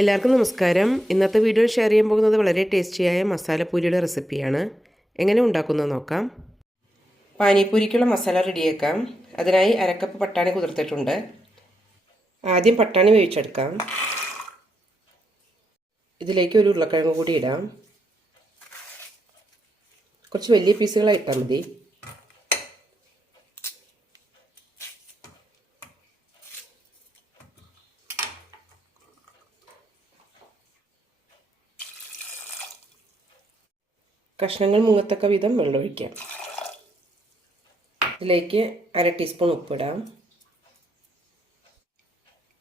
എല്ലാവർക്കും നമസ്കാരം. ഇന്നത്തെ വീഡിയോ ഷെയർ ചെയ്യാൻ പോകുന്നത് വളരെ ടേസ്റ്റിയായ മസാലപ്പൂരിയുടെ റെസിപ്പിയാണ് എങ്ങനെ ഉണ്ടാക്കുന്നത് നോക്കാം. പാനിപ്പൂരിക്കുള്ള മസാല റെഡിയാക്കാം അതിനായി അരക്കപ്പ് പട്ടാണി കുതിർത്തിട്ടുണ്ട്. ആദ്യം പട്ടാണി വേവിച്ചെടുക്കാം. ഇതിലേക്ക് ഒരു ഉരുളക്കിഴങ്ങ് കൂടി ഇടാം. കുറച്ച് വലിയ പീസുകളായി ഇട്ടാൽ മതി. കഷ്ണങ്ങൾ മുങ്ങത്തക്ക വിധം വെള്ളമൊഴിക്കാം ഇതിലേക്ക് അര ടീസ്പൂൺ ഉപ്പിടാം.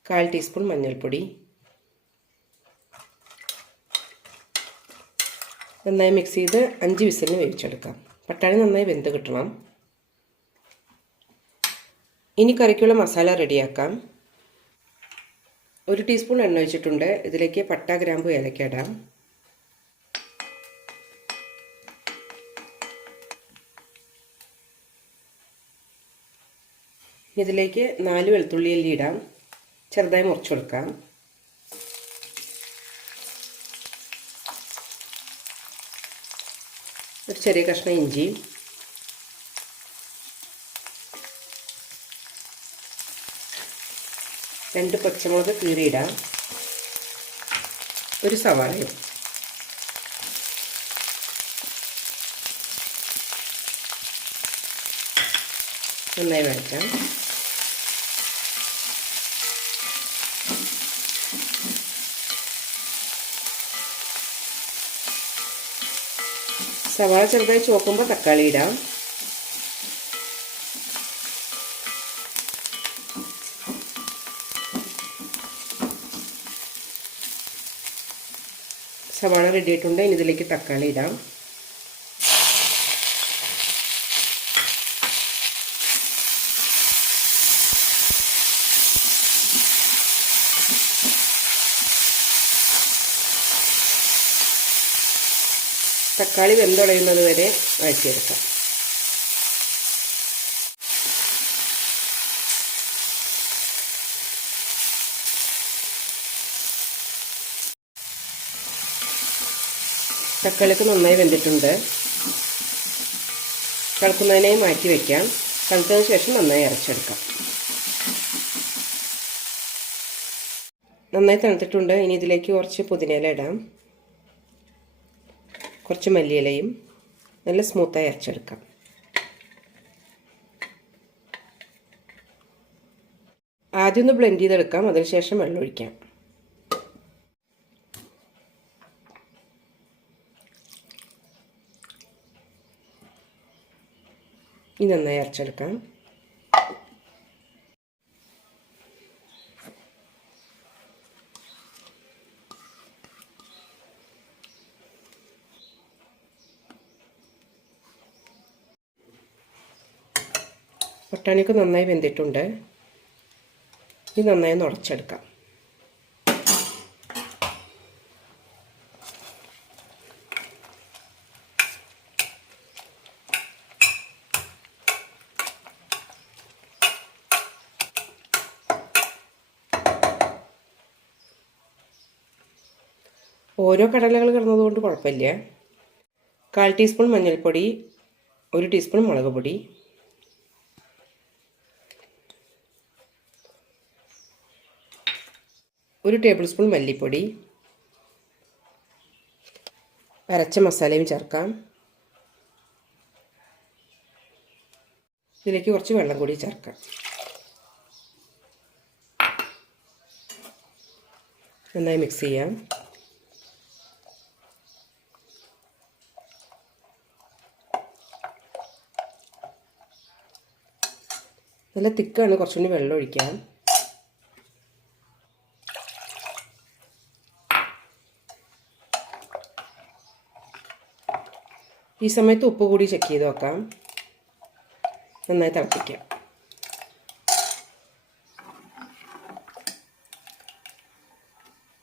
കാൽ ടീസ്പൂൺ മഞ്ഞൾപ്പൊടി. നന്നായി മിക്സ് ചെയ്ത് അഞ്ച് വിസിലിന് വേവിച്ചെടുക്കാം. പട്ടാണി നന്നായി വെന്ത് കിട്ടണം. ഇനി കറിക്കുള്ള മസാല റെഡിയാക്കാം. ഒരു ടീസ്പൂൺ എണ്ണ ഒഴിച്ചിട്ടുണ്ട്. ഇതിലേക്ക് പട്ട ഗ്രാമ്പു ഏലക്ക ഇടാം. ഇതിലേക്ക് നാല് വെളുത്തുള്ളി അല്ലി ഇടാം. ചെറുതായി മുറിച്ചു കൊടുക്കാം. ഒരു ചെറിയ കഷ്ണം ഇഞ്ചി. രണ്ട് പച്ചമുളക് കീറിയിടാം. ഒരു സവാളയും. നന്നായി വഴറ്റാം. സവാള ചെറുതായി ചുവക്കുമ്പോൾ തക്കാളി ഇടാം. സവാള റെഡി ആയിട്ടുണ്ട്. ഇനി ഇതിലേക്ക് തക്കാളി ഇടാം. തക്കാളി വെന്തുടയുന്നത് വരെ വഴറ്റിയെടുക്കാം. തക്കാളിക്ക് നന്നായി വെന്തിട്ടുണ്ട്. കളക്കുന്നതിനായി മാറ്റി വയ്ക്കാം കളത്തതിന് ശേഷം നന്നായി അരച്ചെടുക്കാം. നന്നായി തണുത്തിട്ടുണ്ട് ഇനി ഇതിലേക്ക് കുറച്ച് പുതിനയില ഇടാം. കുറച്ച് മല്ലിയിലയും നല്ല സ്മൂത്തായി അരച്ചെടുക്കാം. ആദ്യം ഒന്ന് ബ്ലെൻഡ് ചെയ്തെടുക്കാം അതിനുശേഷം വെള്ളം ഒഴിക്കാം. ഇനി നന്നായി അരച്ചെടുക്കാം. പട്ടാണിയൊക്കെ നന്നായി വെന്തിട്ടുണ്ട്. ഇനി നന്നായി നുടച്ചെടുക്കാം ഓരോ കടലകൾ കിടന്നതുകൊണ്ട് കുഴപ്പമില്ല. കാൽ ടീസ്പൂൺ മഞ്ഞൾപ്പൊടി ഒരു ടീസ്പൂൺ മുളക് പൊടി ഒരു ടേബിൾ സ്പൂൺ മല്ലിപ്പൊടി. അരച്ച മസാലയും ചേർക്കാം. ഇതിലേക്ക് കുറച്ച് വെള്ളം കൂടി ചേർക്കാം. നന്നായി മിക്സ് ചെയ്യാം. നല്ല തിക്കാണ് കുറച്ചുകൂടി വെള്ളം ഒഴിക്കാം. ഈ സമയത്ത് ഉപ്പ് കൂടി ചെക്ക് ചെയ്ത് നോക്കാം. നന്നായി തിളപ്പിക്കാം.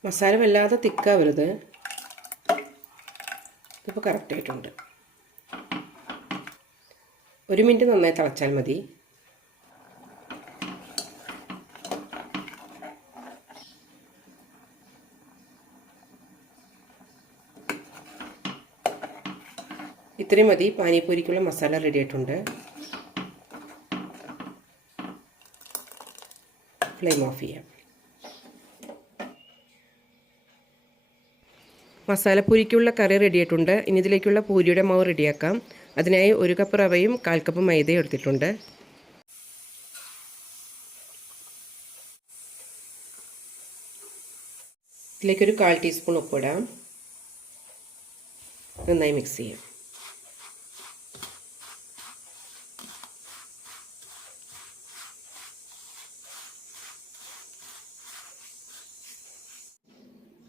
മസാല വല്ലാതെ തിക്കാവരുത്. ഇപ്പോൾ കറക്റ്റായിട്ടുണ്ട് ഒരു മിനിറ്റ് നന്നായി തിളച്ചാൽ മതി. ഇത്രയും മതി. പാനിപ്പൂരിക്കുള്ള മസാല റെഡി ആയിട്ടുണ്ട്. ഫ്ലെയിം ഓഫ് ചെയ്യാം. മസാലപ്പൂരിക്കുള്ള കറി റെഡിയായിട്ടുണ്ട് ഇനി ഇതിലേക്കുള്ള പൂരിയുടെ മാവ് റെഡിയാക്കാം അതിനായി ഒരു കപ്പ് റവയും കാൽ കപ്പ് മൈദയും എടുത്തിട്ടുണ്ട്. ഇതിലേക്കൊരു കാൽ ടീസ്പൂൺ ഉപ്പിടാം നന്നായി മിക്സ് ചെയ്യാം.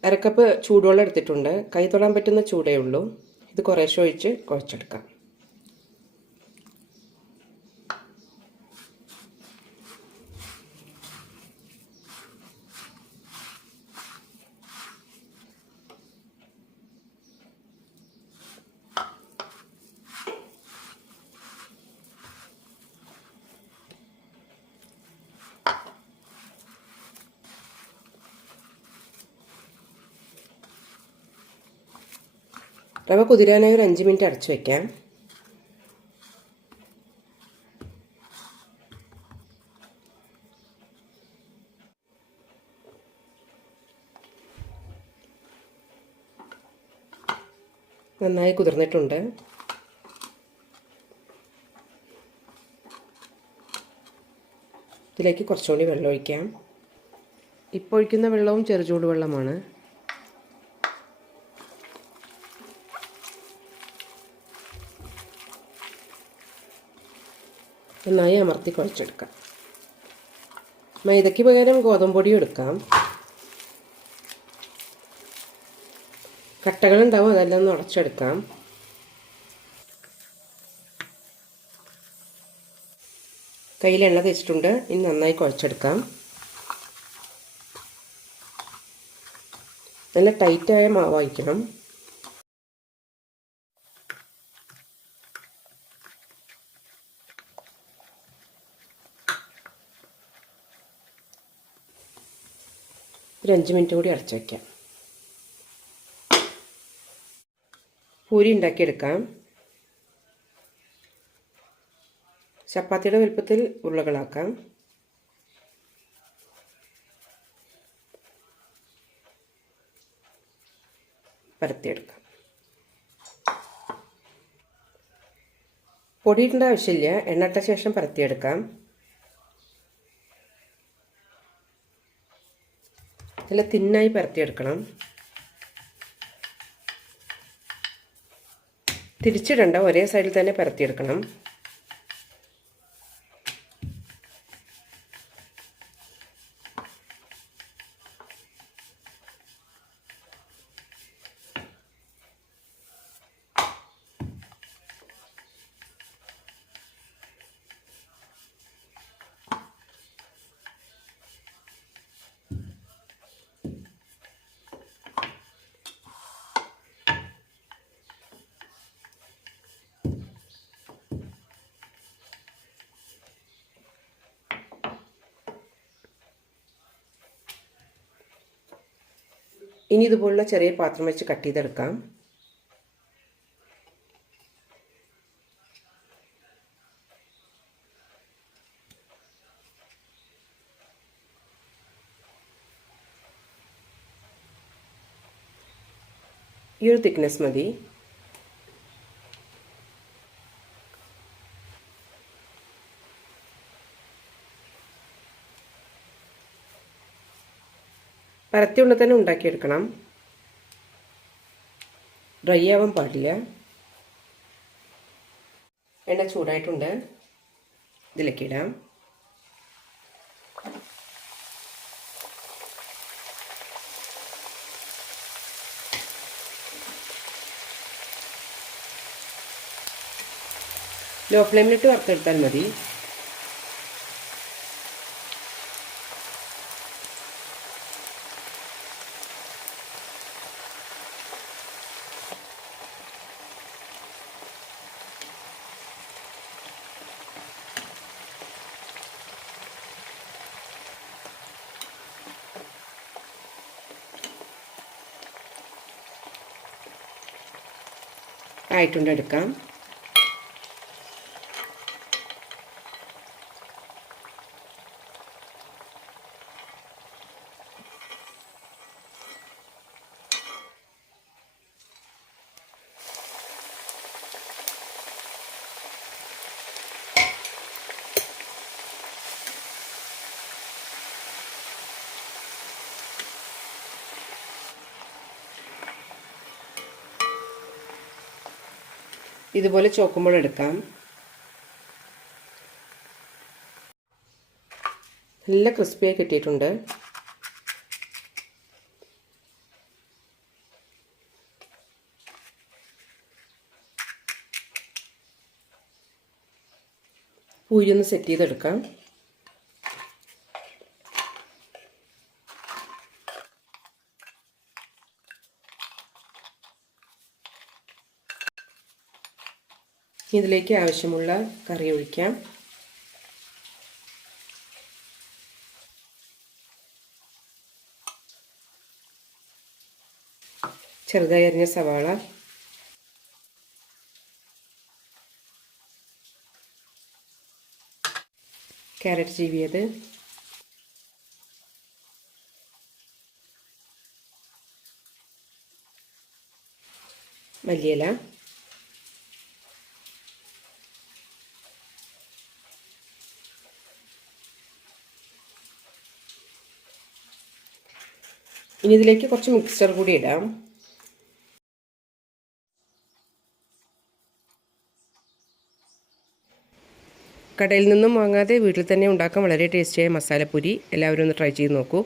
അരക്കപ്പ് ചൂടുവെള്ളം എടുത്തിട്ടുണ്ട്. കൈ തൊടാൻ പറ്റുന്ന ചൂടേ ഉള്ളൂ. ഇത് കുറേശ്ശെ ഒഴിച്ച് കുഴച്ചെടുക്കാം. റവ കുതിരാനായി ഒരു അഞ്ച് മിനിറ്റ് അടച്ചു വയ്ക്കാം നന്നായി കുതിർന്നിട്ടുണ്ട്. ഇതിലേക്ക് കുറച്ചുകൂടി വെള്ളം ഒഴിക്കാം ഇപ്പോൾ ഒഴിക്കുന്ന വെള്ളവും ചെറുചൂട് നന്നായി അമർത്തി കുഴച്ചെടുക്കാം. മൈദയ്ക്ക് പകരം ഗോതമ്പൊടി എടുക്കാം. കട്ടകളുണ്ടാവും അതെല്ലാം ഒന്ന് ഉടച്ചെടുക്കാം. കയ്യിൽ എണ്ണ തേച്ചിട്ടുണ്ട് ഇനി നന്നായി കുഴച്ചെടുക്കാം. നല്ല ടൈറ്റായ മാവായിരിക്കണം. ഒരു അഞ്ച് മിനിറ്റ് കൂടി അടച്ചു വയ്ക്കാം പൂരി ഉണ്ടാക്കിയെടുക്കാം. ചപ്പാത്തിയുടെ വലുപ്പത്തിൽ ഉരുളകളാക്കാം. പരത്തിയെടുക്കാം. പൊടിയിടേണ്ട ആവശ്യമില്ല. എണ്ണട്ട ശേഷം പരത്തിയെടുക്കാം. നല്ല തിന്നായി പരത്തിയെടുക്കണം. തിരിച്ചിടണ്ട ഒരേ സൈഡിൽ തന്നെ പരത്തിയെടുക്കണം. ഇനി ഇതുപോലുള്ള ചെറിയ പാത്രം വെച്ച് കട്ട് ചെയ്തെടുക്കാം. ഈ ഒരു തിക്നെസ് മതി. പരത്തിയുള്ളിൽ തന്നെ ഉണ്ടാക്കിയെടുക്കണം. ഡ്രൈ ആവാൻ പാടില്ല. എണ്ണ ചൂടായിട്ടുണ്ട്. ഇതിലേക്ക് ഇടാം. ലോ ഫ്ലെയിമിലിട്ട് വറുത്തെടുത്താൽ മതി. ആയിട്ടുണ്ട് എടുക്കാം. ഇതുപോലെ ചോക്കുമ്പോൾ എടുക്കാം. നല്ല ക്രിസ്പിയായി കിട്ടിയിട്ടുണ്ട്. പൂരി ഒന്ന് സെറ്റ് ചെയ്തെടുക്കാം. ഇതിലേക്ക് ആവശ്യമുള്ള കറി ഒഴിക്കാം. ചെറുതായി അരിഞ്ഞ സവാള. ക്യാരറ്റ് ചീവിയത്. മല്ലിയില. ഇനി ഇതിലേക്ക് കുറച്ച് മിക്സ്ചർ കൂടി ഇടാം. കടയിൽ നിന്നും വാങ്ങാതെ വീട്ടിൽ തന്നെ ഉണ്ടാക്കാൻ വളരെ ടേസ്റ്റിയായ മസാലപ്പൊരി. എല്ലാവരും ഒന്ന് ട്രൈ ചെയ്ത് നോക്കൂ.